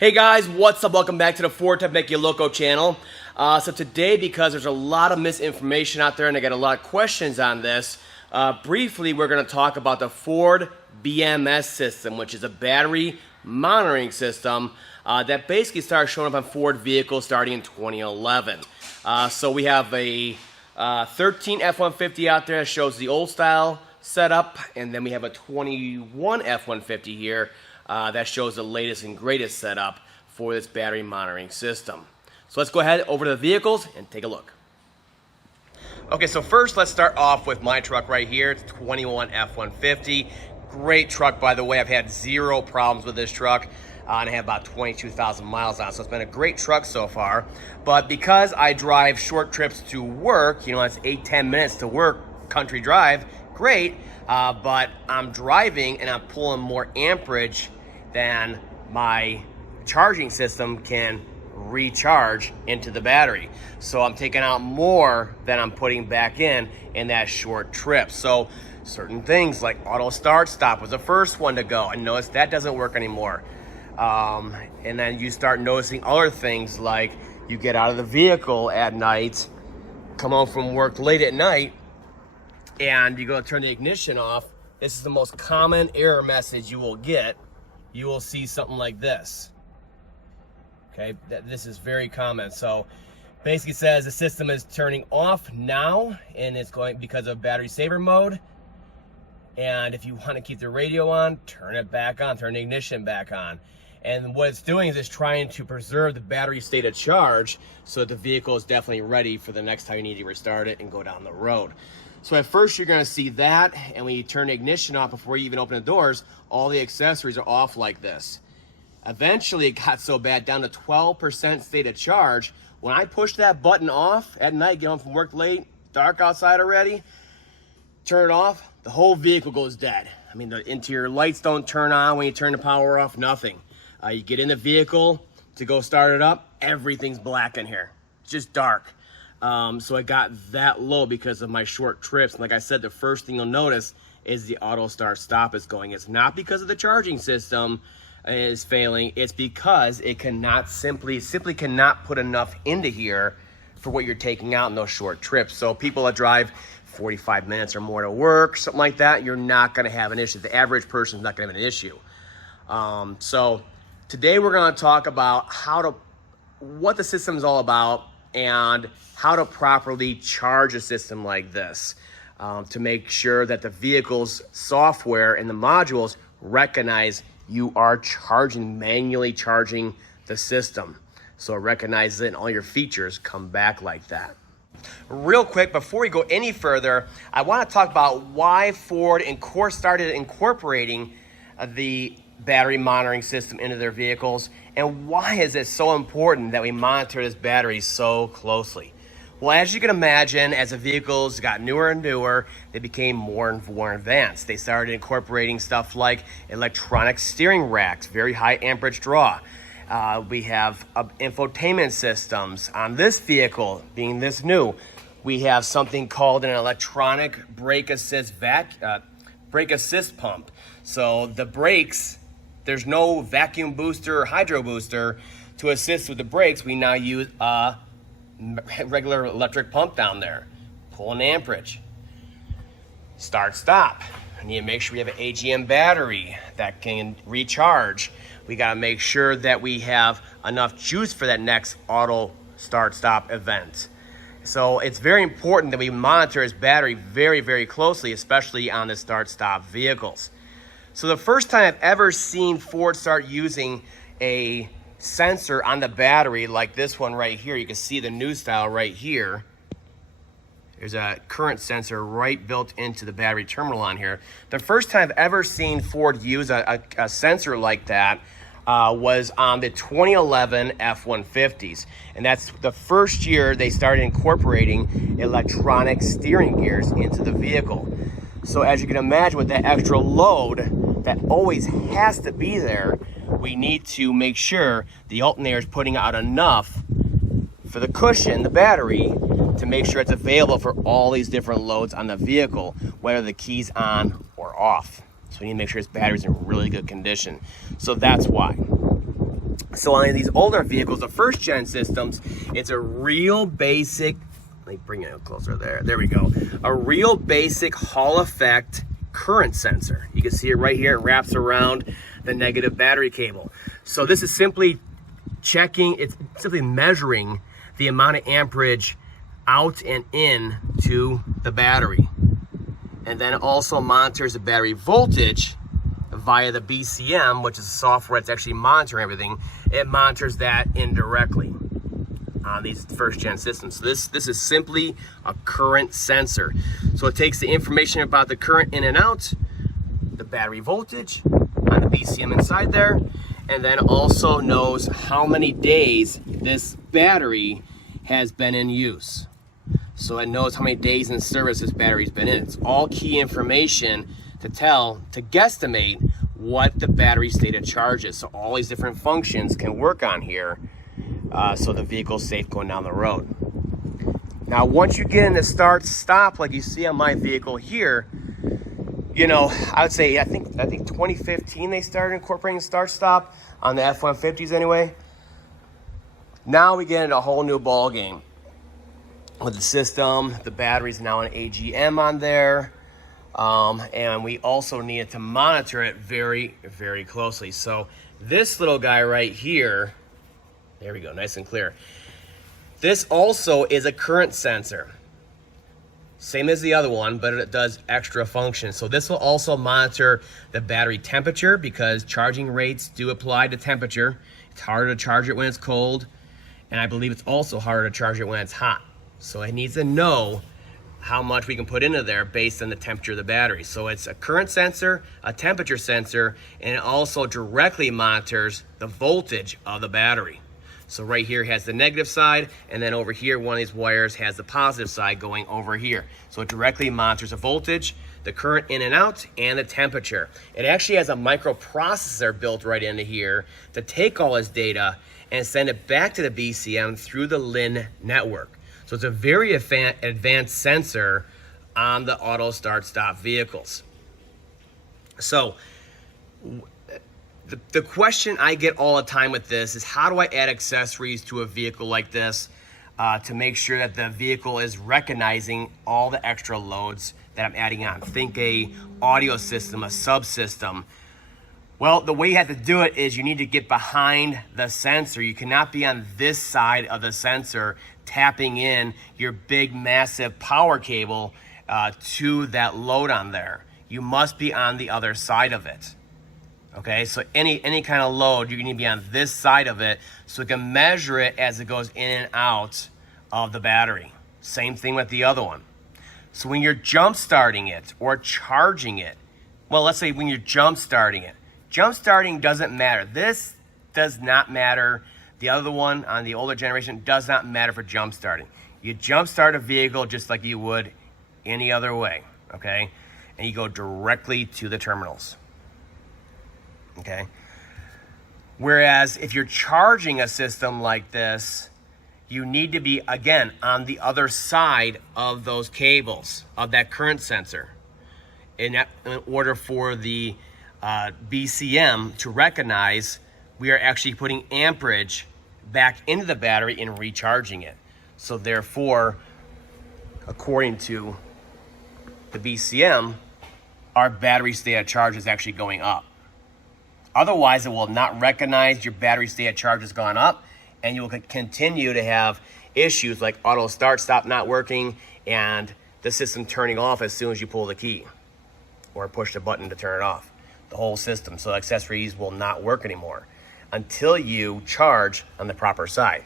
Hey guys, what's up? Welcome back to the FordTechMakuloco channel. So today, because there's a lot of misinformation out there and I get a lot of questions on this, briefly we're going to talk about the Ford BMS system, which is a battery monitoring system that basically started showing up on Ford vehicles starting in 2011. So we have a 13 F-150 out there that shows the old style setup, and then we have a 21 F-150 here that shows the latest and greatest setup for this battery monitoring system. So let's go ahead over to the vehicles and take a look. Okay, so first let's start off with my truck right here. It's 21 F-150. Great truck, by the way. I've had zero problems with this truck. And I have about 22,000 miles on it, so it's been a great truck so far. But because I drive short trips to work, you know, it's 8-10 minutes to work, country drive, great. But I'm driving and I'm pulling more amperage than my charging system can recharge into the battery. So I'm taking out more than I'm putting back in that short trip. So certain things like auto start stop was the first one to go. I noticed that doesn't work anymore. And then you start noticing other things like you get out of the vehicle at night, come home from work late at night, and you go to turn the ignition off. This is the most common error message you will get. You will see something like this. Okay, this is very common. So basically says the system is turning off now and it's going because of battery saver mode. And if you want to keep the radio on, turn it back on, turn the ignition back on. And what it's doing is it's trying to preserve the battery state of charge so that the vehicle is definitely ready for the next time you need to restart it and go down the road. So at first you're going to see that, and when you turn the ignition off before you even open the doors, all the accessories are off like this. Eventually it got so bad down to 12% state of charge. When I push that button off at night, get home from work late, dark outside already, turn it off, the whole vehicle goes dead. I mean, the interior lights don't turn on when you turn the power off, nothing. You get in the vehicle to go start it up, everything's black in here. It's just dark. So I got that low because of my short trips. And like I said, the first thing you'll notice is the auto start stop is going. It's not because of the charging system is failing. It's because it cannot simply cannot put enough into here for what you're taking out in those short trips. So people that drive 45 minutes or more to work, something like that, you're not going to have an issue. The average person's not going to have an issue. So today we're going to talk about what the system is all about and how to properly charge a system like this to make sure that the vehicle's software and the modules recognize you are manually charging the system. So it recognizes it and all your features come back like that. Real quick, before we go any further, I want to talk about why Ford started incorporating the battery monitoring system into their vehicles, and why is it so important that we monitor this battery so closely. Well, as you can imagine, as the vehicles got newer and newer, they became more and more advanced. They started incorporating stuff like electronic steering racks, very high amperage draw. We have infotainment systems. On this vehicle, being this new, we have something called an electronic brake assist pump. So the brakes, there's no vacuum booster or hydro booster to assist with the brakes. We now use a regular electric pump down there, pulling amperage. Start stop. We need to make sure we have an AGM battery that can recharge. We got to make sure that we have enough juice for that next auto start stop event. So it's very important that we monitor his battery very, very closely, especially on the start stop vehicles. So the first time I've ever seen Ford start using a sensor on the battery like this one right here, you can see the new style right here. There's a current sensor right built into the battery terminal on here. The first time I've ever seen Ford use a sensor like that was on the 2011 F-150s. And that's the first year they started incorporating electronic steering gears into the vehicle. So as you can imagine, with that extra load that always has to be there, we need to make sure the alternator is putting out enough for the cushion, the battery, to make sure it's available for all these different loads on the vehicle, whether the key's on or off. So we need to make sure his battery's in really good condition. So that's why. So on these older vehicles, the first gen systems, it's a real basic, let me bring it closer there we go. A real basic Hall effect current sensor. You can see it right here, it wraps around the negative battery cable. So this is simply checking, it's simply measuring the amount of amperage out and in to the battery. And then it also monitors the battery voltage via the BCM, which is the software that's actually monitoring everything. It monitors that indirectly on these first gen systems. So this is simply a current sensor. So it takes the information about the current in and out, the battery voltage on the BCM inside there, and then also knows how many days this battery has been in use. So it knows how many days in service this battery's been in. It's all key information to guesstimate what the battery state of charge is. So all these different functions can work on here, so the vehicle's safe going down the road. Now, once you get into start stop, like you see on my vehicle here, you know, I would say I think 2015 they started incorporating start stop on the F-150s anyway. Now we get into a whole new ball game with the system. The battery's now an AGM on there. And we also needed to monitor it very, very closely. So this little guy right here, there we go, nice and clear. This also is a current sensor. Same as the other one, but it does extra functions. So this will also monitor the battery temperature, because charging rates do apply to temperature. It's harder to charge it when it's cold, and I believe it's also harder to charge it when it's hot. So it needs to know how much we can put into there based on the temperature of the battery. So it's a current sensor, a temperature sensor, and it also directly monitors the voltage of the battery. So right here has the negative side, and then over here one of these wires has the positive side going over here. So it directly monitors the voltage, the current in and out, and the temperature. It actually has a microprocessor built right into here to take all this data and send it back to the BCM through the LIN network. So it's a very advanced sensor on the auto start stop vehicles. So the question I get all the time with this is, how do I add accessories to a vehicle like this to make sure that the vehicle is recognizing all the extra loads that I'm adding on? Think a audio system, a subsystem. Well, the way you have to do it is you need to get behind the sensor. You cannot be on this side of the sensor tapping in your big, massive power cable to that load on there. You must be on the other side of it. Okay, so any kind of load, you need to be on this side of it so it can measure it as it goes in and out of the battery. Same thing with the other one. So when you're jump starting it or charging it, well, let's say when you're jump starting it, jump starting doesn't matter. This does not matter. The other one on the older generation does not matter for jump starting. You jump start a vehicle just like you would any other way, okay? And you go directly to the terminals, okay? Whereas if you're charging a system like this, you need to be, again, on the other side of those cables, of that current sensor, in order for the BCM to recognize we are actually putting amperage back into the battery and recharging it. So therefore, according to the BCM, our battery state of charge is actually going up. Otherwise, it will not recognize your battery state of charge has gone up, and you will continue to have issues like auto start stop not working and the system turning off as soon as you pull the key or push the button to turn it off. The whole system. So accessories will not work anymore until you charge on the proper side.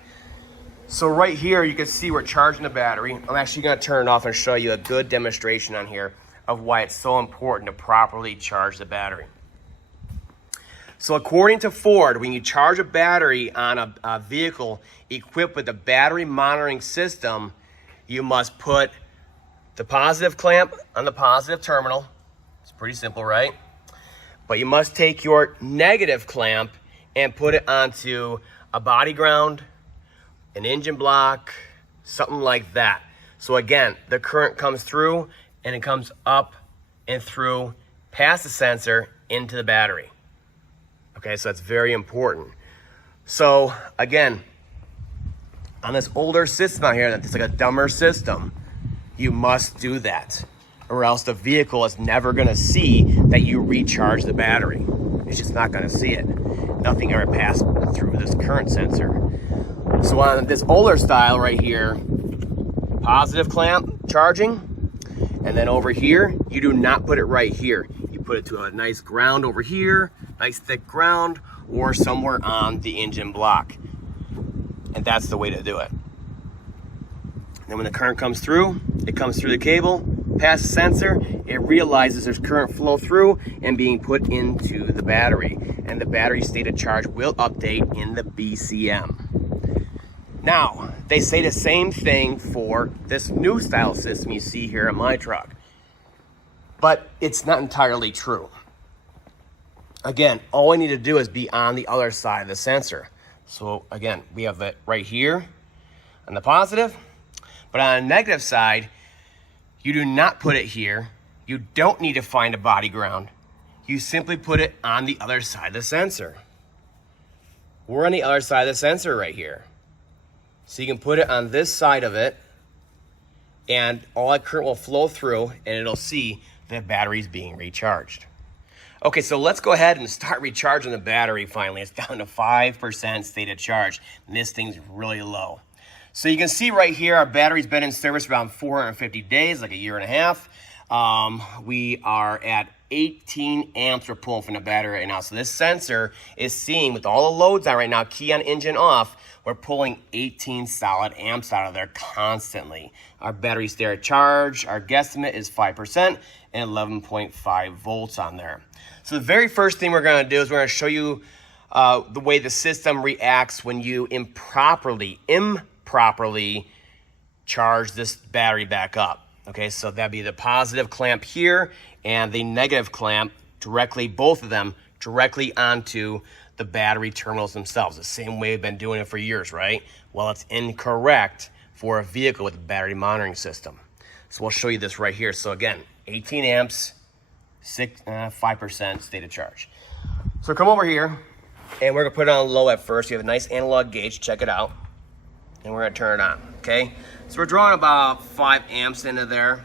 So right here, you can see we're charging the battery. I'm actually going to turn it off and show you a good demonstration on here of why it's so important to properly charge the battery. So according to Ford, when you charge a battery on a vehicle equipped with a battery monitoring system, you must put the positive clamp on the positive terminal. It's pretty simple, right? But you must take your negative clamp and put it onto a body ground, an engine block, something like that. So again, the current comes through and it comes up and through past the sensor into the battery. Okay, so that's very important. So again, on this older system out here, that's like a dumber system, you must do that, or else the vehicle is never gonna see that you recharge the battery. It's just not gonna see it. Nothing ever passed through this current sensor. So on this older style right here, positive clamp charging, and then over here, you do not put it right here. You put it to a nice ground over here, nice thick ground, or somewhere on the engine block. And that's the way to do it. Then when the current comes through, it comes through the cable, past the sensor, it realizes there's current flow through and being put into the battery. And the battery state of charge will update in the BCM. Now, they say the same thing for this new style system you see here in my truck. But it's not entirely true. Again, all we need to do is be on the other side of the sensor. So again, we have it right here on the positive, but on the negative side, you do not put it here. You don't need to find a body ground. You simply put it on the other side of the sensor. We're on the other side of the sensor right here. So you can put it on this side of it, and all that current will flow through, and it'll see the battery's being recharged. Okay, so let's go ahead and start recharging the battery finally. It's down to 5% state of charge, and this thing's really low. So you can see right here, our battery's been in service around 450 days, like a year and a half. We are at 18 amps we're pulling from the battery right now. So this sensor is seeing, with all the loads on right now, key on engine off, we're pulling 18 solid amps out of there constantly. Our battery's there at charge. Our guesstimate is 5% and 11.5 volts on there. So the very first thing we're gonna do is we're gonna show you the way the system reacts when you improperly charge this battery back up. Okay, so that'd be the positive clamp here and the negative clamp directly, both of them directly onto the battery terminals themselves. The same way we've been doing it for years, right? Well, it's incorrect for a vehicle with a battery monitoring system. So we'll show you this right here. So again, 18 amps, 5% state of charge. So come over here, and we're gonna put it on low at first. You have a nice analog gauge, check it out. And we're gonna turn it on, okay? So we're drawing about 5 amps into there.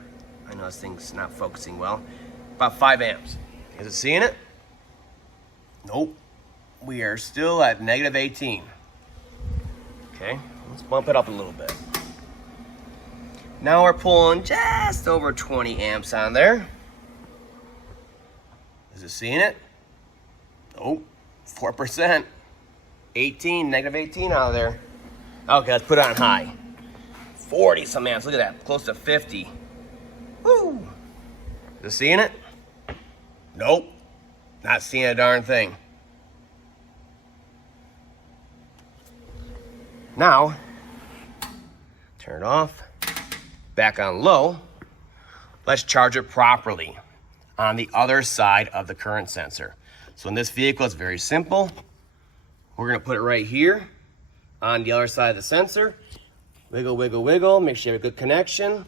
I know this thing's not focusing well. About 5 amps. Is it seeing it? Nope. We are still at negative 18. Okay, let's bump it up a little bit. Now we're pulling just over 20 amps on there. Is it seeing it? Nope, 4%. 18, negative 18 out of there. Okay, let's put it on high. 40 some amps, look at that, close to 50. Woo! Is it seeing it? Nope, not seeing a darn thing. Now, turn it off, back on low. Let's charge it properly on the other side of the current sensor. So in this vehicle, it's very simple. We're gonna put it right here on the other side of the sensor. Wiggle, wiggle, wiggle, make sure you have a good connection.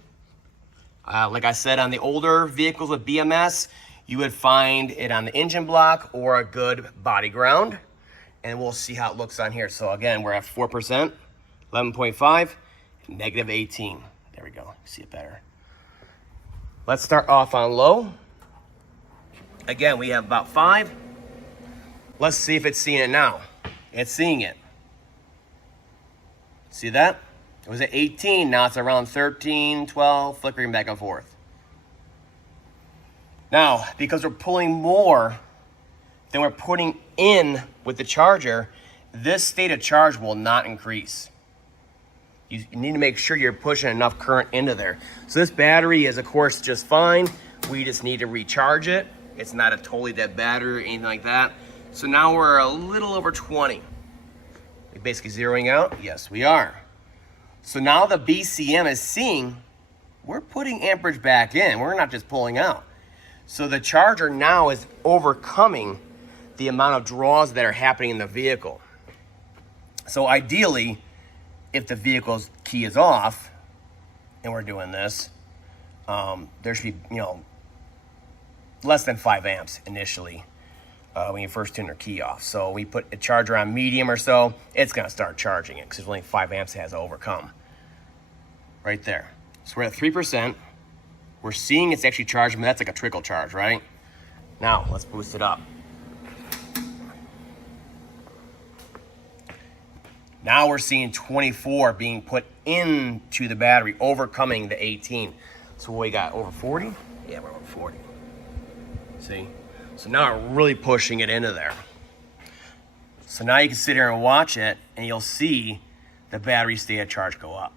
Like I said, on the older vehicles with BMS, you would find it on the engine block or a good body ground. And we'll see how it looks on here. So again, we're at 4%, 11.5, negative 18. There we go, see it better. Let's start off on low. Again, we have about 5. Let's see if it's seeing it now. It's seeing it. See that? It was at 18, now it's around 13, 12, flickering back and forth. Now, because we're pulling more than we're putting in with the charger, this state of charge will not increase. You need to make sure you're pushing enough current into there. So this battery is, of course, just fine. We just need to recharge it. It's not a totally dead battery or anything like that. So now we're a little over 20. We're basically zeroing out? Yes, we are. So now the BCM is seeing we're putting amperage back in. We're not just pulling out. So the charger now is overcoming the amount of draws that are happening in the vehicle. So ideally, if the vehicle's key is off, and we're doing this, there should be, less than 5 amps initially when you first turn your key off. So we put a charger on medium or so, it's gonna start charging it because there's only 5 amps it has to overcome. Right there. So we're at 3%. We're seeing it's actually charging, but that's like a trickle charge, right? Now, let's boost it up. Now we're seeing 24 being put into the battery, overcoming the 18. So what we got, over 40? Yeah, we're over 40. See? So now we're really pushing it into there. So now you can sit here and watch it, and you'll see the battery state of charge go up.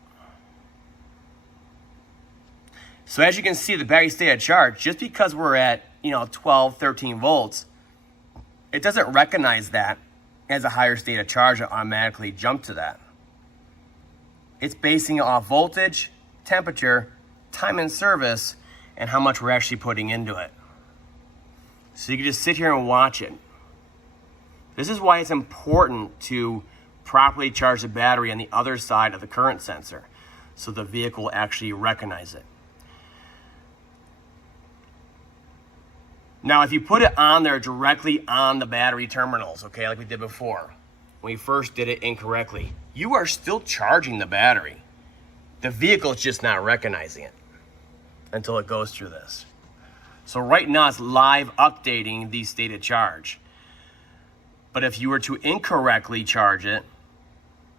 So as you can see, the battery state of charge, just because we're at 12, 13 volts, it doesn't recognize that as a higher state of charge and automatically jump to that. It's basing it off voltage, temperature, time in service, and how much we're actually putting into it. So you can just sit here and watch it. This is why it's important to properly charge the battery on the other side of the current sensor so the vehicle will actually recognize it. Now, if you put it on there directly on the battery terminals, okay, like we did before, when we first did it incorrectly, you are still charging the battery. The vehicle is just not recognizing it until it goes through this. So right now it's live updating the state of charge. But if you were to incorrectly charge it,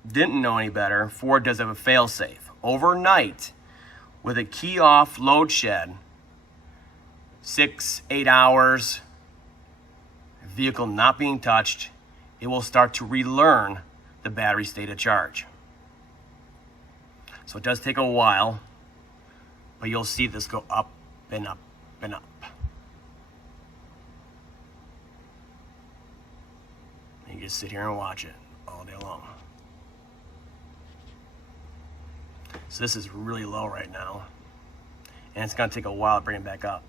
didn't know any better, Ford does have a fail-safe. Overnight, with a key off load shed, 6-8 hours, vehicle not being touched, it will start to relearn the battery state of charge. So it does take a while, but you'll see this go up and up and up. You just sit here and watch it all day long. So this is really low right now, and it's gonna take a while to bring it back up.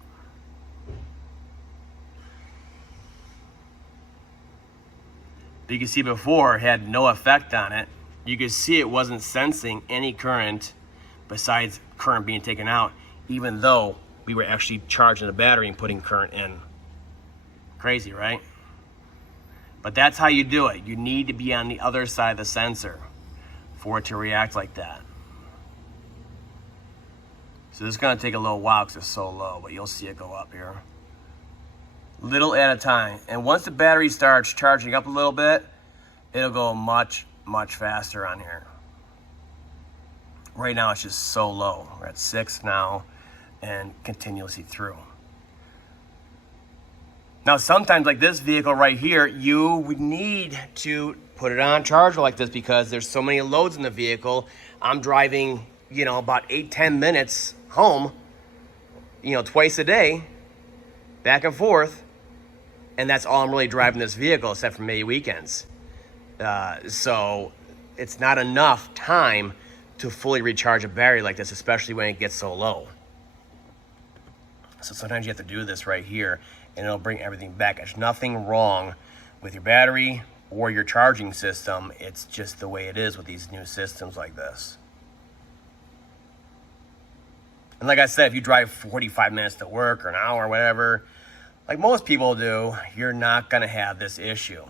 But you can see before it had no effect on it. You can see it wasn't sensing any current besides current being taken out, even though we were actually charging the battery and putting current in. Crazy, right? But that's how you do it. You need to be on the other side of the sensor for it to react like that. So this is gonna take a little while because it's so low, but you'll see it go up here. Little at a time. And once the battery starts charging up a little bit, it'll go much, much faster on here. Right now it's just so low. We're at 6 now and continuously through. Now sometimes like this vehicle right here, you would need to put it on charger like this because there's so many loads in the vehicle. I'm driving, about 8-10 minutes home, twice a day, back and forth. And that's all I'm really driving this vehicle, except for maybe weekends. So it's not enough time to fully recharge a battery like this, especially when it gets so low. So sometimes you have to do this right here, and it'll bring everything back. There's nothing wrong with your battery or your charging system. It's just the way it is with these new systems like this. And like I said, if you drive 45 minutes to work or an hour or whatever, like most people do, you're not gonna have this issue.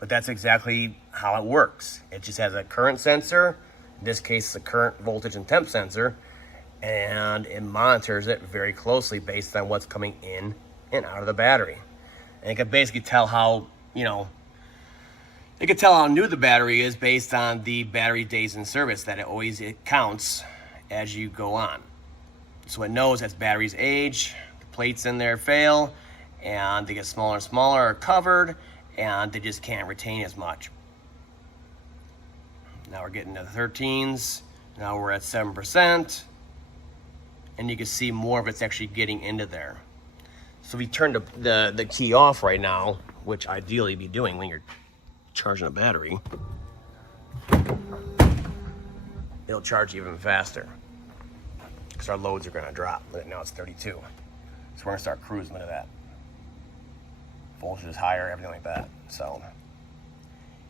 But that's exactly how it works. It just has a current sensor, in this case it's a current voltage and temp sensor, and it monitors it very closely based on what's coming in and out of the battery. And it can basically tell how, it can tell how new the battery is based on the battery days in service, that it counts as you go on. So it knows as batteries age, the plates in there fail, and they get smaller and smaller, are covered, and they just can't retain as much. Now we're getting to the 13s, now we're at 7%, and you can see more of it's actually getting into there. So if you turn the key off right now, which ideally be doing when you're charging a battery, it'll charge even faster, because our loads are gonna drop. Look, now it's 32. So we're gonna start cruising to that. Voltage is higher, everything like that. So,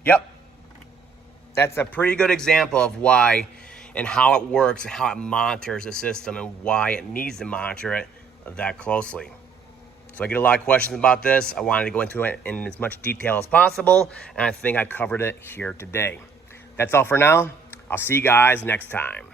yep. That's a pretty good example of why and how it works and how it monitors the system and why it needs to monitor it that closely. So I get a lot of questions about this. I wanted to go into it in as much detail as possible, and I think I covered it here today. That's all for now. I'll see you guys next time.